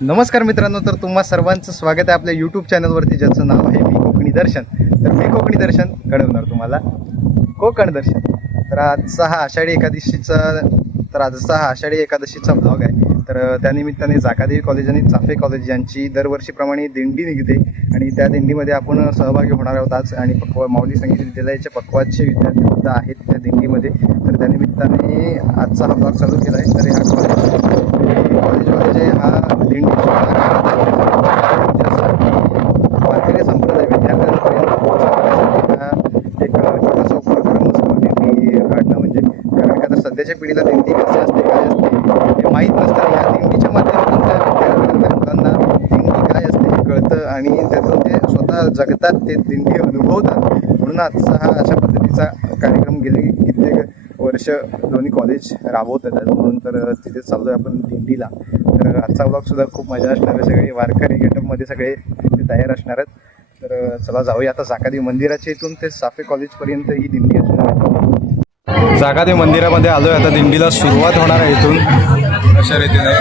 नमस्कार मित्रांनो तर तुम्हा सर्वांचं स्वागत आहे आपल्या यूट्यूब चॅनलवरती ज्याचं नाव आहे मी कोकणी दर्शन. तर मी कोकणी दर्शन घडवणार तुम्हाला. कोकण दर्शन. तर आजचा हा आषाढी एकादशीचा तर आजचा हा आषाढी एकादशीचा ब्लॉग आहे. तर त्यानिमित्ताने जाकादेवी कॉलेज आणि चाफे कॉलेज यांची दरवर्षीप्रमाणे दिंडी निघते. आणि त्या दिंडीमध्ये आपण सहभागी होणार आहोत आज. आणि पक्वा माऊली संगीत विद्यालयाचे पक्वाचे विद्यार्थी सुद्धा आहेत त्या दिंडीमध्ये. तर त्यानिमित्ताने आजचा हा ब्लॉग चालू केला आहे. तर ह्या कॉलेजमध्ये जे हा दिंडी सोहळा ज्यासाठी वारकरी संप्रदाय विद्यार्थ्यांपर्यंत पोहोचवण्यासाठी हा एक छोटासा उपक्रम असतो. दिंडी काढणं म्हणजे कारण का तर सध्याच्या पिढीला दिंडी कशी असते काय असते हे माहीत नसतं या दिंडीच्या माध्यमातून त्या विद्यार्थ्यांना मुलांना दिंडी काय असते हे कळतं आणि त्यातून ते स्वतः जगतात ते दिंडी अनुभवतात. म्हणून आजचा हा अशा पद्धतीचा कार्यक्रम गेले कित्येक वर्ष दोन्ही कॉलेज राबवत आहेत. म्हणून तर तिथे चाललो आहे आपण दिंडीला. तर आजचा ब्लॉग सुद्धा खूप मजा असणार आहे. सगळे वारकरी गेटअपमध्ये सगळे तयार असणार आहेत. तर चला जाऊया आता जाकादेवी मंदिराच्या इथून. ते साफे कॉलेजपर्यंत ही दिंडी असणार आहे. जाकादेवी मंदिरामध्ये आलोय. आता दिंडीला सुरुवात होणार आहे इथून. अशा रीतीने.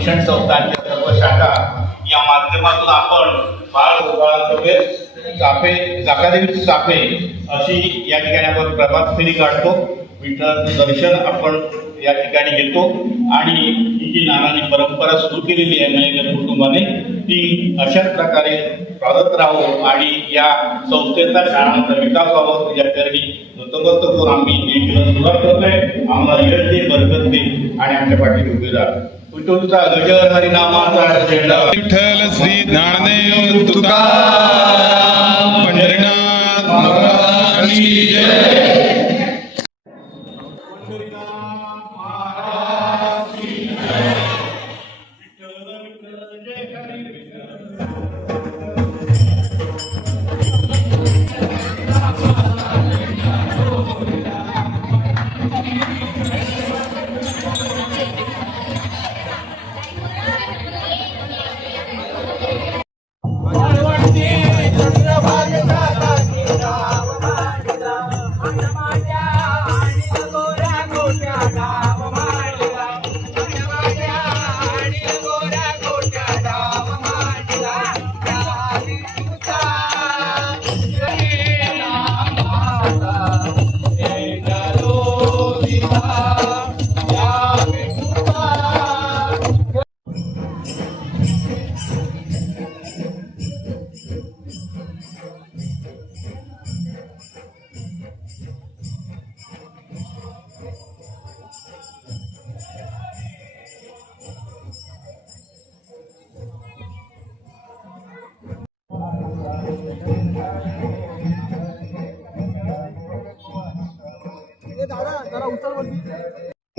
शिक्षण संस्थांच्या सर्व शाखा या माध्यमातून आपण बाळ गोपाळासोबत चाफे जाकादेवी चाफे अशी या ठिकाणी आपण प्रभात फेरी काढतो. विठ्ठलाचं दर्शन आपण या ठिकाणी घेतो. आणि ही जी नानांनी परंपरा सुरू केलेली आहे मयेकर कुटुंबाने ती अशाच प्रकारे चालत राहो आणि या संस्थेचा शाळांचा विकास व्हावा. याच्यासाठी नतमस्त करून आम्ही हे दिवस सुरुवात करतोय. आम्हाला यश दे बरकत दे आणि आमच्या पाठीत उभे राहा. विठ्ठलचा गजर हरिनामाचा झेंडा. विठ्ठल श्री ज्ञानदेव तुकाराम.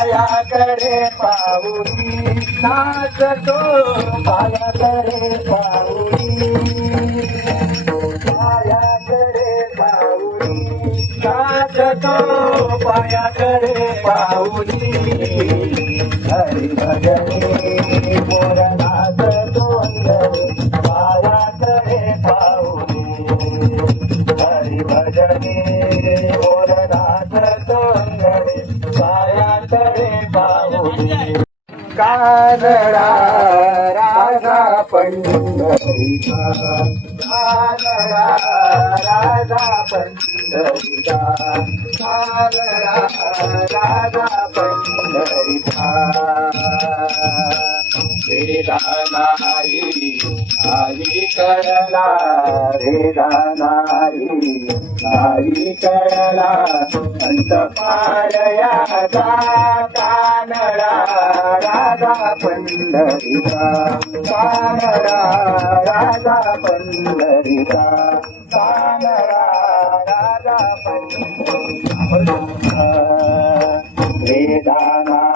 पायाकडे पाहुनी नाचतो पायाकडे पाहुनी पायाकडे पाहुनी नाचतो पायाकडे पाहुनी हरी भजनी कानडा राजा पंढरीचा. कानडा राजा पंढरीचा राजा पंढरीचा. वेदा नाही करला कळला वेदा करला. नाही अंत पारयाचा कानडा राजा पंढरीचा. कानडा राजा पंढरीचा. कानडा राजा पंढरीचा.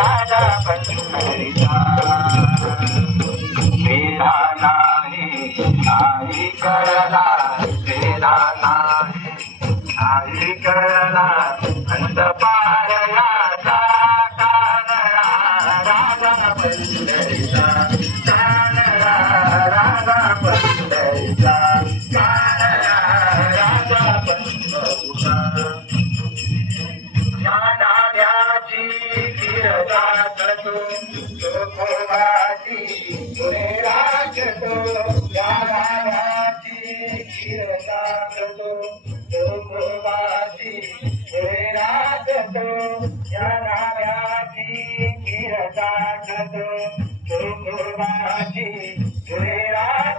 राजा पंढरीचा वेदा नाही कळला वेदा नाही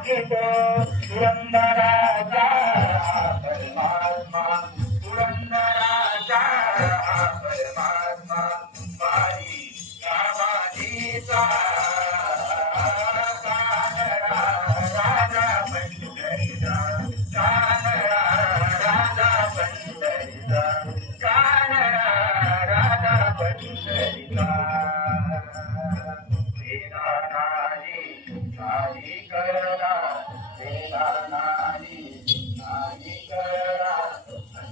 गिरजातो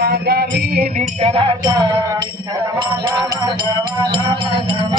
विठ्ठल माझा मी विठ्ठलाचा माझा माझा माझा माझा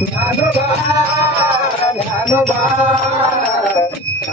జ్ఞానుబా జ్ఞానుబా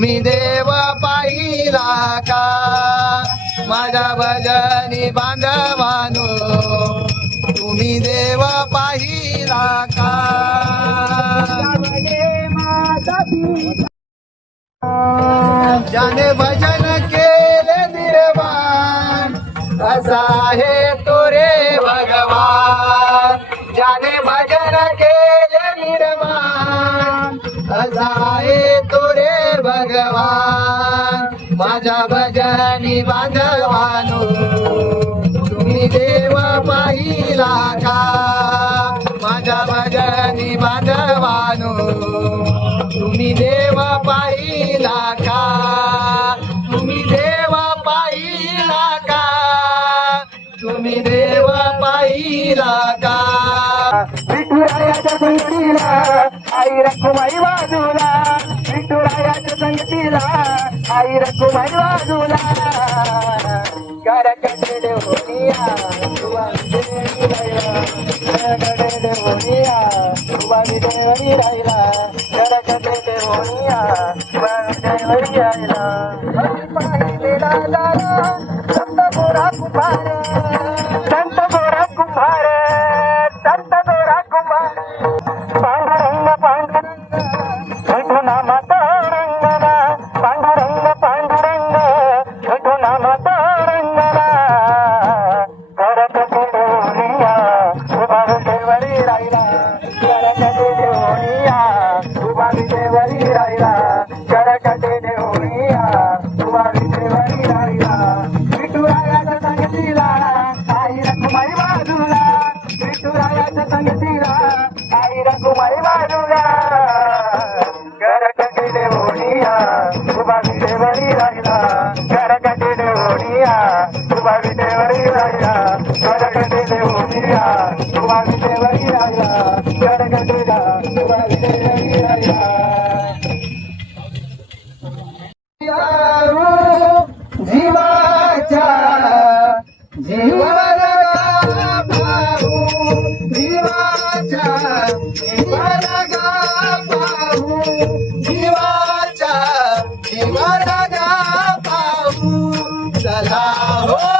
तुम्ही देव पाहिला का? माझ्या भजनी बांधवानो तुम्ही देव पाहिला का? ज्याने भजन केले निर्माण असा आहे माझ्या भजनी बांधवानो तुम्ही देव पाहिला का? माझ्या भजनी बांधवानो तुम्ही देव पाहिला का? तुम्ही देव पाहिला का? तुम्ही देव पाहिला का? विठुरायाच्या आई रखुमाई बाजूला घरात संगतीला आई रखुमाई बाजूला घराच्या देवनिया तुवारी देवनिया तुवारी देवरी राहिला. घराच्या देवनिया तुवारी देवरी विठुरायाच्या संगतीला चला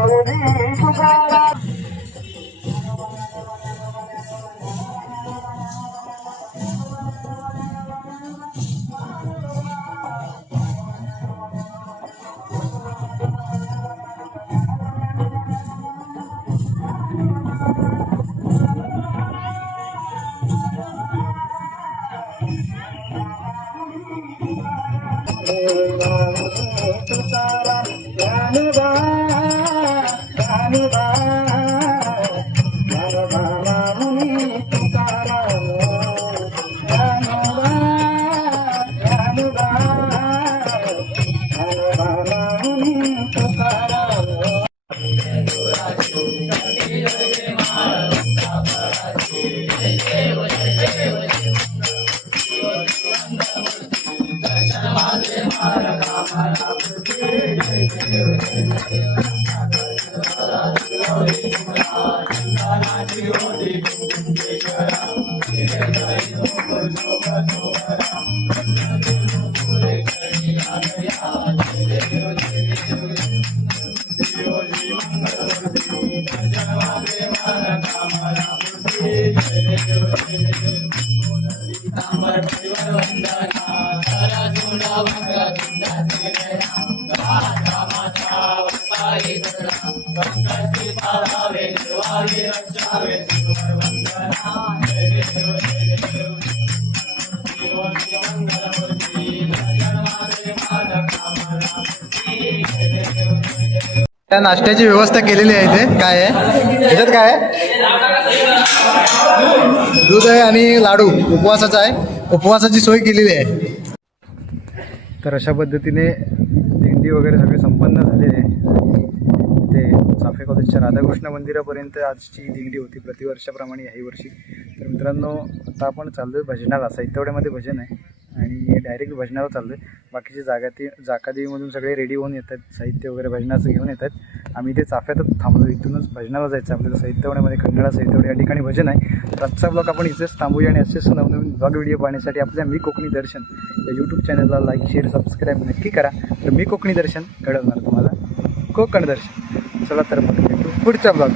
त्या नाश्त्याची व्यवस्था केलेली आहे इथे. काय आहे? याच्यात काय आहे? दूध आहे आणि लाडू उपवासाचा आहे. उपवासाची सोय केलेली आहे. तर अशा पद्धतीने दिंडी वगैरे सगळे संपन्न झालेले आहे. ते चाफे कॉलेजच्या राधाकृष्ण मंदिरापर्यंत आजची दिंडी होती. प्रतिवर्षाप्रमाणे याही वर्षी. तर मित्रांनो आता आपण चाललो आहे भजनाला साहित्यवड्यामध्ये भजन आहे. आणि डायरेक्ट भजनाला चाललो आहे बाकीचे जागा ते जाकादेवीमधून सगळे रेडी होऊन येतात. साहित्य वगैरे भजनाचं घेऊन येतात. आम्ही ते चाफ्यातच थांबलो. इथूनच भजनाला जायचं आपल्याला साहित्यवण्यामध्ये खंडाळा साहित्यवडे या ठिकाणी भजन आहे. तर आजचा ब्लॉग आपण इथेच थांबूया आणि असेच नवनवीन ब्लॉग व्हिडिओ पाहण्यासाठी आपल्या मी कोकणी दर्शन या यूट्यूब चॅनलला लाईक शेअर सबस्क्राईब नक्की करा. तर मी कोकणी दर्शन घडवणार तुम्हाला. कोकण दर्शन. चला तर मग भेटू पुढच्या ब्लॉग